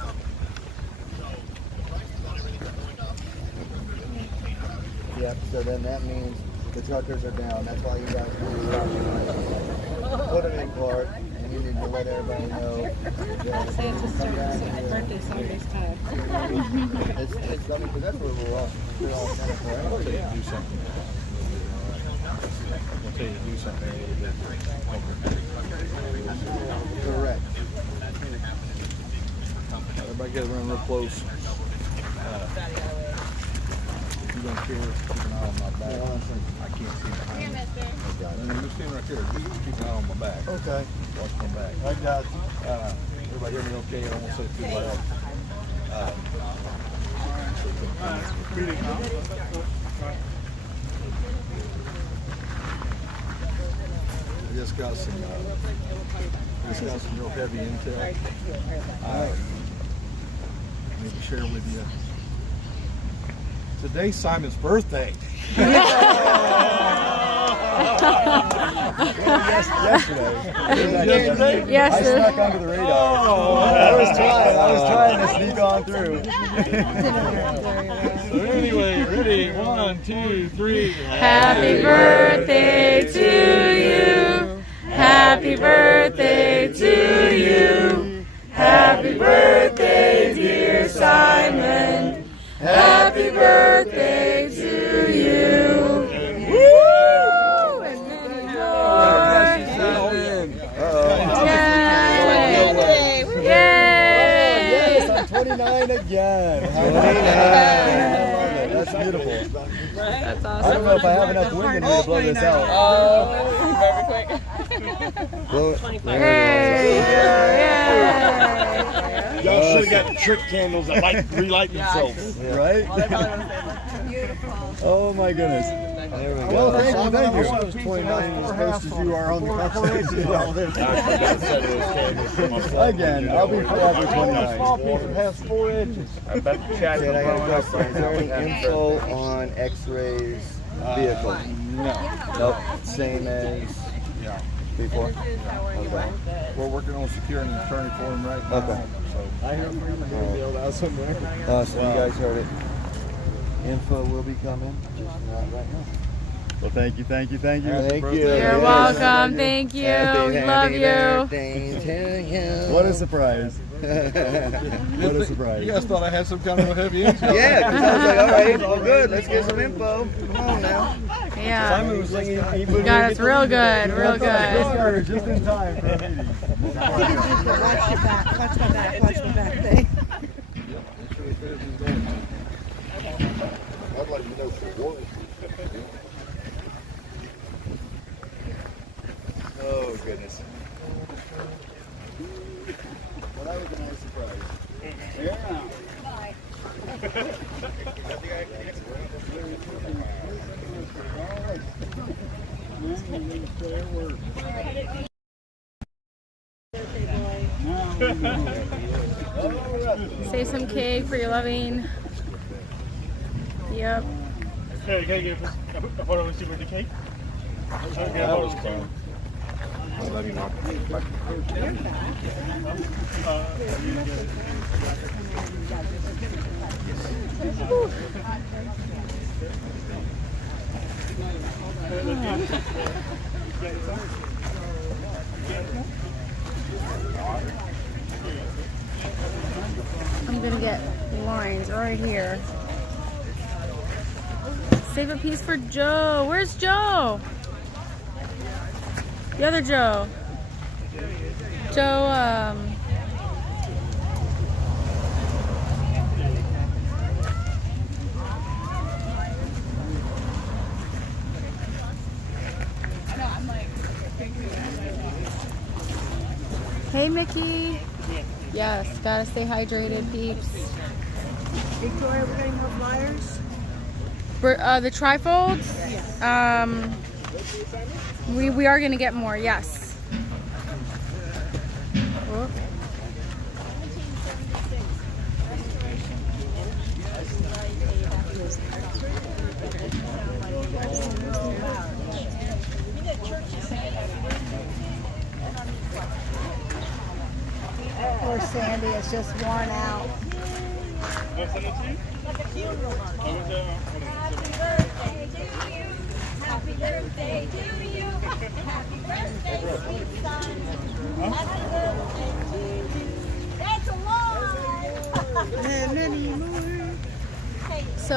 Yep. So then that means the truckers are down. That's why you guys need to stop. Put them in court, and you need to let everybody know. That Say it's a come down certain here. birthday Sunday's time. It's I mean, 'cause that's what we're all kind of for. I'll tell you to do something. I'll tell you to do something a little bit. Correct. Everybody get around real close. You don't care, keep an eye on my back. I can't see behind you. You're standing right there. Just keep an eye on my back. Okay. Watch my back. I got you. Everybody hear me okay? I don't want to say it too loud. I just got some real heavy intel. I need to share with you. Today's Simon's birthday. Yesterday. Yes. I snuck under the radar. I was trying to sneak on through. So anyway, ready? 1, 2, 3. Happy birthday to you. Happy birthday to you. Happy birthday, dear Simon. Happy birthday to you. Woo! And many more. Yay! Yes, I'm 29 again. 29. That's beautiful. That's I don't awesome. know if I have enough wind in me to blow this out. Yay! Y'all should have got trick candles that relight themselves. Right? Oh my goodness. There we go. Well, thank you. I was 29 as close as you are on the conversation. Again, I'll be forever 29. Small piece that has 4 inches. I bet the chat Did I is got a blowing up question? Is there right any now. info on X-Ray's vehicle? No. Nope. Same as Yeah. before? Okay. We're working on securing an attorney for him right now. Okay. So I hear from the build out somewhere. So you guys heard it. Info will be coming, just not right now. Well, thank you. Thank you. You're welcome. Thank you. We love you. Birthday to you. What a surprise. What a surprise. you guys thought I had some kind of a heavy intel. Yeah, because I was like, all right, all good. Let's get some info. Come on now. Yeah. Simon was thinking he You got us real good. Real good. Just in time for a meeting. Watch your back. Watch my back. Watch my back thing. I'd like to know for what. Oh, goodness. Well, that was a nice surprise. Save some cake for your loving. Yep. Hey, can I get a photo with you with the cake? That was fun. I love you, Mark. I'm gonna get lines right here. Save a piece for Joe. Where's Joe? The other Joe. Joe, Hey, Mickey. Yes, gotta stay hydrated, peeps. Victoria, we're getting more flyers. The trifolds. We are gonna get more. Yes. Whoop. Poor Sandy is just worn out. Happy birthday to you. Happy birthday to you. Happy birthday, sweet son. Happy birthday to you. That's alive. So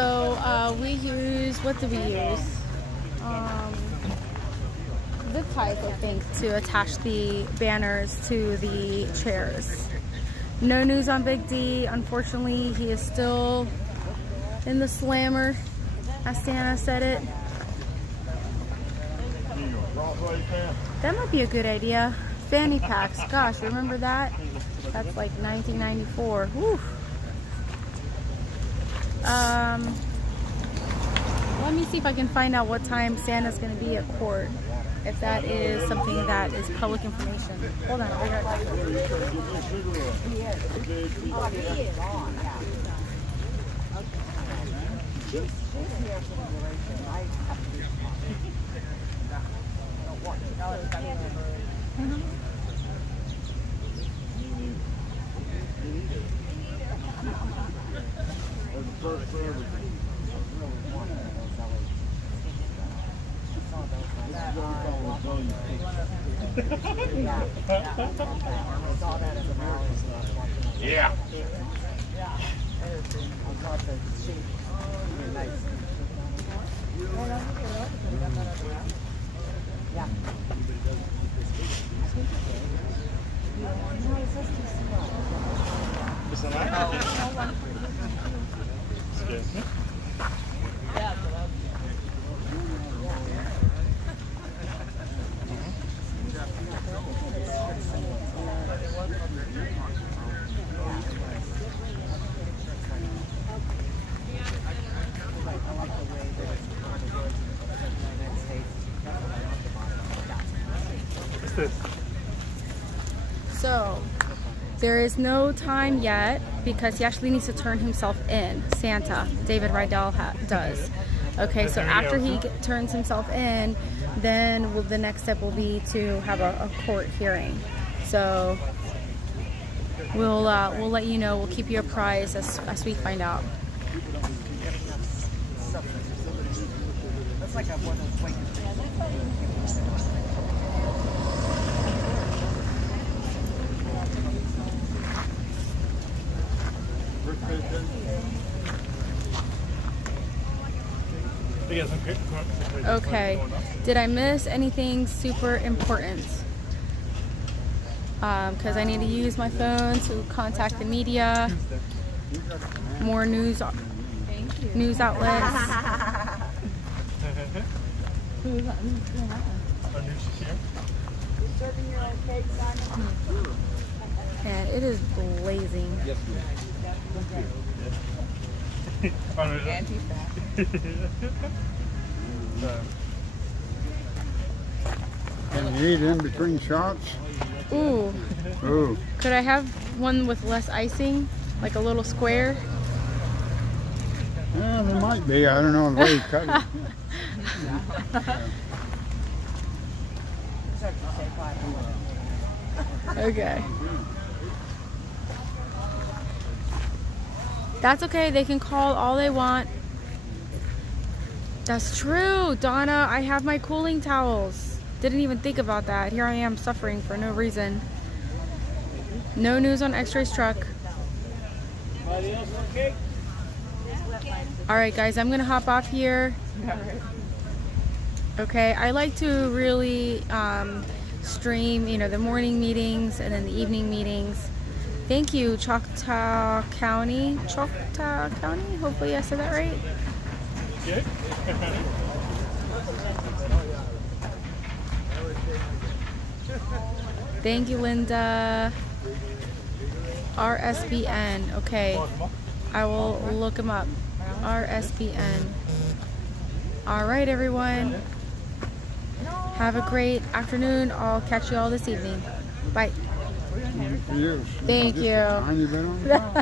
we use, what do we use? Zip ties, I think, to attach the banners to the chairs. No news on Big D. Unfortunately, he is still in the slammer, as Santa said it. That might be a good idea. Fanny packs. Gosh, remember that? That's like 1994. Whew. Let me see if I can find out what time Santa's going to be at court. If that is something that is public information. Hold on, I'll be right back. Yeah. So, there is no time yet because he actually needs to turn himself in. Santa, David Rydell does. Okay, so after he turns himself in, then the next step will be to have a court hearing. So we'll let you know. We'll keep you apprised as we find out. That's like one of those Okay, did I miss anything super important? Because I need to use my phone to contact the media, more news outlets. And it is blazing. Yes, Can you eat in between shots? Ooh. Ooh. Could I have one with less icing? Like a little square? Yeah, there might be. I don't know the way you cut it. Okay. That's okay. They can call all they want. That's true, Donna. I have my cooling towels. Didn't even think about that. Here I am suffering for no reason. No news on X-Ray's truck. Alright guys, I'm gonna hop off here. Okay, I like to really stream, the morning meetings and then the evening meetings. Thank you, Choctaw County. Hopefully I said that right. Good. Thank you, Linda. RSBN. Okay. I will look them up. RSBN. All right, everyone. Have a great afternoon. I'll catch you all this evening. Bye. For you. Thank Just you. a tiny bit on top.